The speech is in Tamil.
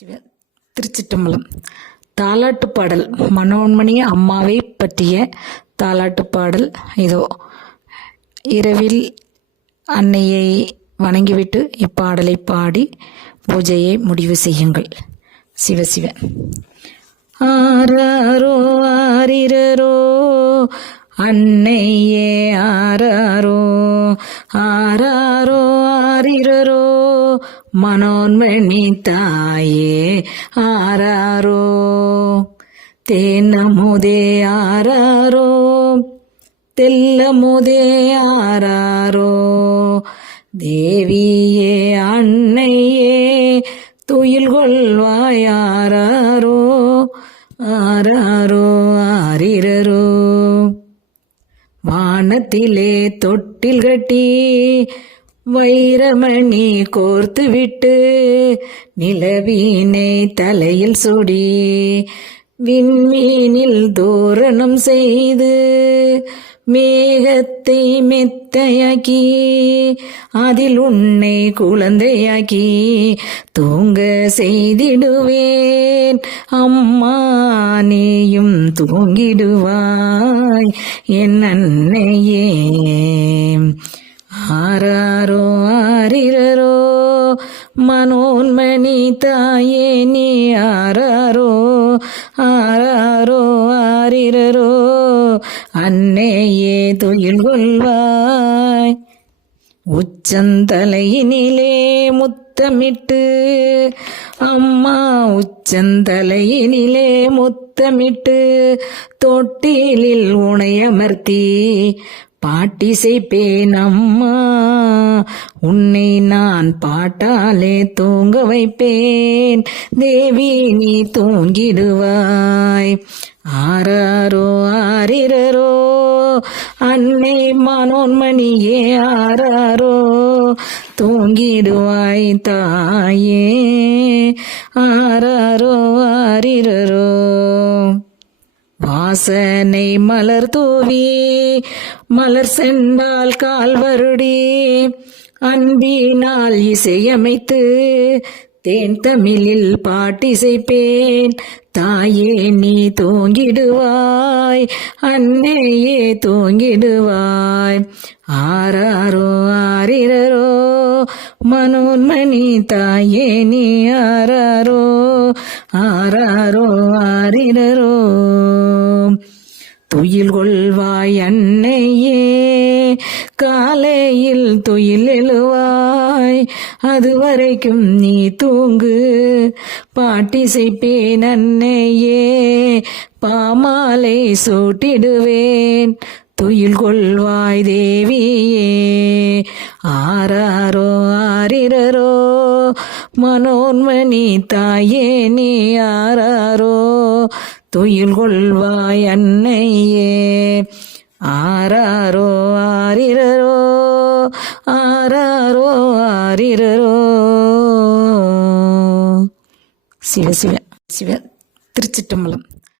சிவ திருச்சிற்றம்பலம். தாலாட்டு பாடல். மனோன்மணி அம்மாவை பற்றிய தாலாட்டு பாடல் இதோ. இரவில் அன்னையை வணங்கிவிட்டு இப்பாடலை பாடி பூஜையை முடிவு செய்யுங்கள். சிவசிவ. ஆராரோ ஆரிரரோ அன்னையே ஆராரோ ஆராரோ ஆரிரரோ மனோன்மணி தாயே ஆராரோ தேனமுதே ஆராரோ தெல்லமுதே ஆராரோ தேவியே அன்னையே துயில் கொள்வாய் ஆராரோ ஆராரோ ஆரிரரோ வானத்திலே தொட்டில் கட்டி வைரமணி கோர்த்து விட்டு நிலவினை தலையில் சுடி விண்மீனில் தோரணம் செய்து மேகத்தை மெத்தையாக்கி அதில் உன்னை குழந்தையாக்கி தூங்க செய்திடுவேன் அம்மா நீயும் தூங்கிடுவாய் என் அன்னையே. ஆராரோ ஆரிரரோ மனோன்மணி தாயே நீ ஆராரோ ஆராரோ ஆரிரரோ அன்னையே துயில் கொள்வாய். உச்சந்தலையினிலே முத்தமிட்டு அம்மா உச்சந்தலையினிலே முத்தமிட்டு தொட்டிலில் உணையமர்த்தி பாட்டிசைப்பேன் அம்மா உன்னை நான் பாட்டாலே தூங்க வைப்பேன் தேவி நீ தூங்கிடுவாய். ஆராரோ ஆரிரரோ அன்னை மனோன்மணியே ஆராரோ தூங்கிடுவாய் தாயே ஆராரோ ஆரிரரோ. வாசனை மலர் தூவி மலர் சென்றால் கால் வருடி அன்பினால் இசையமைத்து தேன் தமிழில் பாட்டிசைப்பேன் தாயே நீ தூங்கிடுவாய் அன்னையே தூங்கிடுவாய். ஆராரோ ஆரிரரோ மனோன்மணி தாயே நீ ஆராரோ ஆராரோ ஆரிரரோ துயில் கொள்வாய் அன்னையே காலையில் துயில் எழுவாய் அதுவரைக்கும் நீ தூங்கு பாட்டிசைப்பேன் அன்னையே பாமாலை சூட்டிடுவேன் துயில் கொள்வாய் தேவியே. ஆராரோ ஆரிரரோ மனோன்மணி தாயே நீ ஆராரோ துயில் கொள்வாய் அன்னையே. ஆராரோ ஆரிரரோ ஆராரோ ஆரிரரோ. சிவ சிவ சிவ திருச்சிற்றம்பலம்.